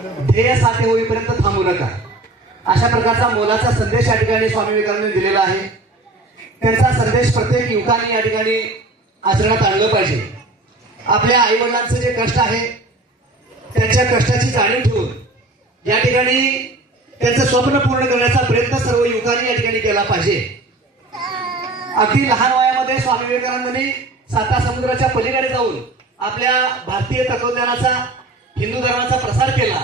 ध्येय साध्य होईपर्यंत थांबू नका, अशा प्रकारचा मोलाचा संदेश या ठिकाणी स्वामी विवेकानंद दिलेला आहे. त्यांचा संदेश प्रत्येक युवकांनी या ठिकाणी आचरणात आणलं पाहिजे. आपल्या आई वडिलांचं जे कष्ट आहे त्यांच्या कष्टाची जाणीव ठेवून या ठिकाणी त्यांचं स्वप्न पूर्ण करण्याचा प्रयत्न सर्व युवकांनी या ठिकाणी केला पाहिजे. अगदी लहान वयामध्ये स्वामी विवेकानंदांनी साता समुद्राच्या पलीकडे जाऊन आपल्या भारतीय तत्वज्ञानाचा, हिंदू धर्माचा प्रसार केला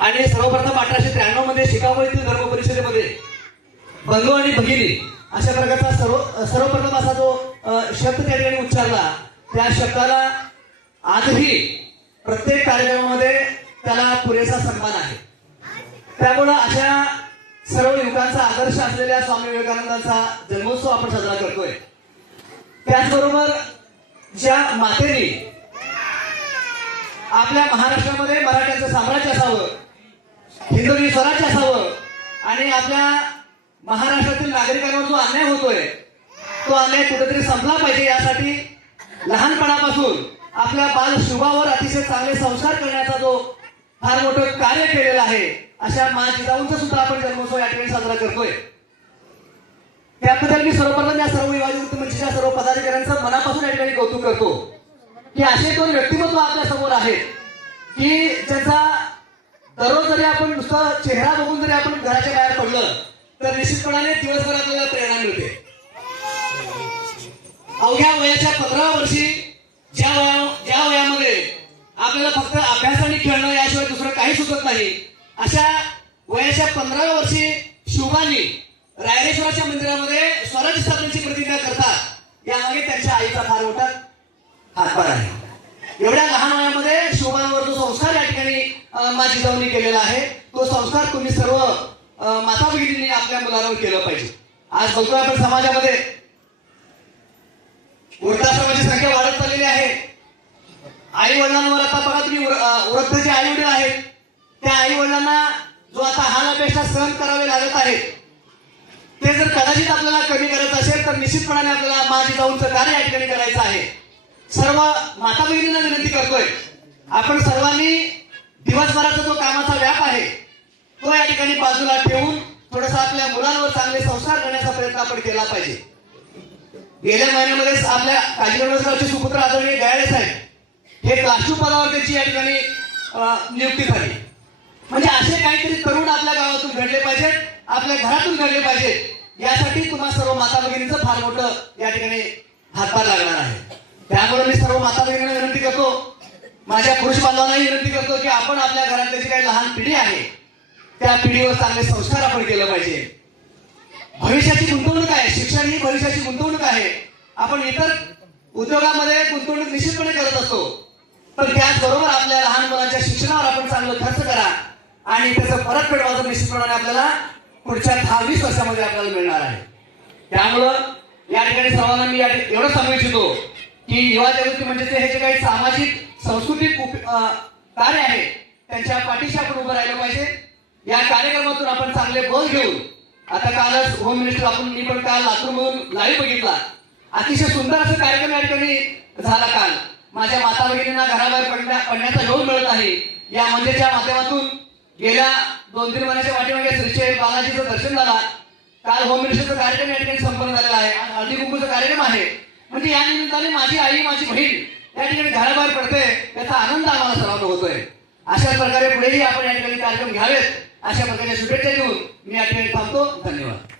आणि सर्वप्रथम 1893 मध्ये शिकागो येथील धर्म परिषदेमध्ये बंधू आणि भगिनी अशा प्रकारचा सर्वप्रथम असा जो शब्द त्या ठिकाणी उच्चारला, त्या शब्दाला आजही प्रत्येक कार्यक्रमामध्ये त्याला पुरेसा सन्मान आहे. त्यामुळं अशा सर्व युवकांचा आदर्श असलेल्या स्वामी विवेकानंदांचा जन्मोत्सव आपण साजरा करतोय. त्याचबरोबर ज्या मातेने आपल्या महाराष्ट्रामध्ये मराठ्यांचं साम्राज्य असावं, हिंदवी स्वराज्य असावं आणि आपल्या महाराष्ट्रातील नागरिकांवर जो अन्याय होतोय तो अन्याय कुठेतरी संपला पाहिजे, यासाठी लहानपणापासून आपल्या बाल शुभावर अतिशय चांगले संस्कार करण्याचा जो फार मोठं कार्य केलेलं आहे, अशा मा जिजाऊंचा सुद्धा आपण जन्मोत्सव या ठिकाणी साजरा करतोय. त्याबद्दल मी सर्वप्रथम या सर्व विवाह मंचच्या सर्व पदाधिकाऱ्यांचं मनापासून या ठिकाणी कौतुक करतो की असे दोन व्यक्तिमत्व आपल्या समोर आहेत की ज्यांचा दररोज जरी आपण नुसता चेहरा बघून जरी आपण घराच्या बाहेर पडलं तर निश्चितपणाने दिवसभर आपल्याला प्रेरणा मिळते. अवघ्या वयाच्या 15 वर्षी ज्या वयामध्ये आपल्याला फक्त अभ्यास आणि खेळणं याशिवाय दुसरं काही सुचत नाही, अशा वयाच्या 15व्या वर्षी शुभानी रायरेश्वराच्या मंदिरामध्ये स्वराज्य स्थापनेची प्रतिज्ञा करतात. यामागे त्यांच्या आईचा फार मोठा हातभार आहे. एवढ्या लहान वयामध्ये शुभांवर जो संस्कार या ठिकाणी मा जिजाऊंनी केलेला आहे, तो संस्कार तुम्ही सर्व माता भगिनींनी आपल्या मुलांवर केलं पाहिजे. आज बघतोय आपण समाजामध्ये वृद्धाश्रमाची संख्या वाढत चाललेली आहे. आई वडिलांवर आता बघा तुम्ही वृद्ध जे आई वडील आहेत त्या आई वडिलांना जो आता हाल अपेक्षा सहन करावे लागत आहेत, ते जर कदाचित आपल्याला कमी करायचं असेल तर निश्चितपणाने आपल्याला मा जिजाऊंचं कार्य या ठिकाणी करायचं आहे. सर्व माता भगिनींना विनंती करतोय, आपण सर्वांनी दिवसभराचा जो कामाचा व्याप आहे तो या ठिकाणी बाजूला ठेवून थोडंसं आपल्या मुलांवर चांगले संस्कार करण्याचा प्रयत्न आपण केला पाहिजे. गेल्या महिन्यामध्येच आपल्या काळजीगडचे सुपुत्र आदरणीय गयाळे साहेब हे क्लास 2 पदावर त्यांची या ठिकाणी नियुक्ती झाली. म्हणजे असे काहीतरी तरुण आपल्या गावातून घडले पाहिजेत, आपल्या घरातून घडले पाहिजेत, यासाठी तुम्हा सर्व माता भगिनींचं फार मोठं या ठिकाणी हातभार लागणार आहे. त्यामुळे मी सर्व माता भगिनींना विनंती करतो, माझ्या पुरुष बांधवांनाही विनंती करतो की आपण आपल्या घरातली जी काही लहान पिढी आहे त्या पिढीवर चांगले संस्कार आपण केलं पाहिजे. भविष्याची गुंतवणूक आहे, शिक्षण ही भविष्याची गुंतवणूक आहे. आपण इतर उद्योगामध्ये गुंतवणूक निश्चितपणे करत असतो, पण त्याचबरोबर आपल्या लहान मुलांच्या शिक्षणावर आपण चांगलं खर्च करा आणि त्याचं परतफेड वाजून निश्चितपणाने आपल्याला पुढच्या 10-20 वर्षामध्ये आपल्याला मिळणार आहे. त्यामुळं या ठिकाणी सर्वांना मी एवढं सांगू इच्छितो की युवा जागृती म्हणजे हे जे काही सामाजिक सांस्कृतिक कार्य आहे त्यांच्या पाठीशी आपण उभं राहिलं पाहिजे. या कार्यक्रमातून आपण चांगले बोध घेऊन, आता कालच होम मिनिस्टर मी पण काल लातूरमधून लाईव्ह बघितला, अतिशय सुंदर असं कार्यक्रम या ठिकाणी झाला. काल माझ्या माता भगिनींना घराबाहेर पडण्याचा योग मिळत आहे. या मंदिराच्या माध्यमातून गेल्या 2-3 महिन्याच्या पाठीमागे श्री बालाजीचं दर्शन झाला. काल होम मिनिस्टरचा कार्यक्रम या ठिकाणी संपन्न झालेला आहे, हळदी कुंकूचा कार्यक्रम आहे. म्हणजे या निमित्ताने माझी आई, माझी बहीण या ठिकाणी घराबाहेर पडते, त्याचा आनंद आम्हाला सर्वांना होतोय. अशाच प्रकारे पुढेही आपण या ठिकाणी कार्यक्रम घ्यावेत, अशा प्रकारच्या शुभेच्छा देऊन मी या ठिकाणी थांबतो. धन्यवाद.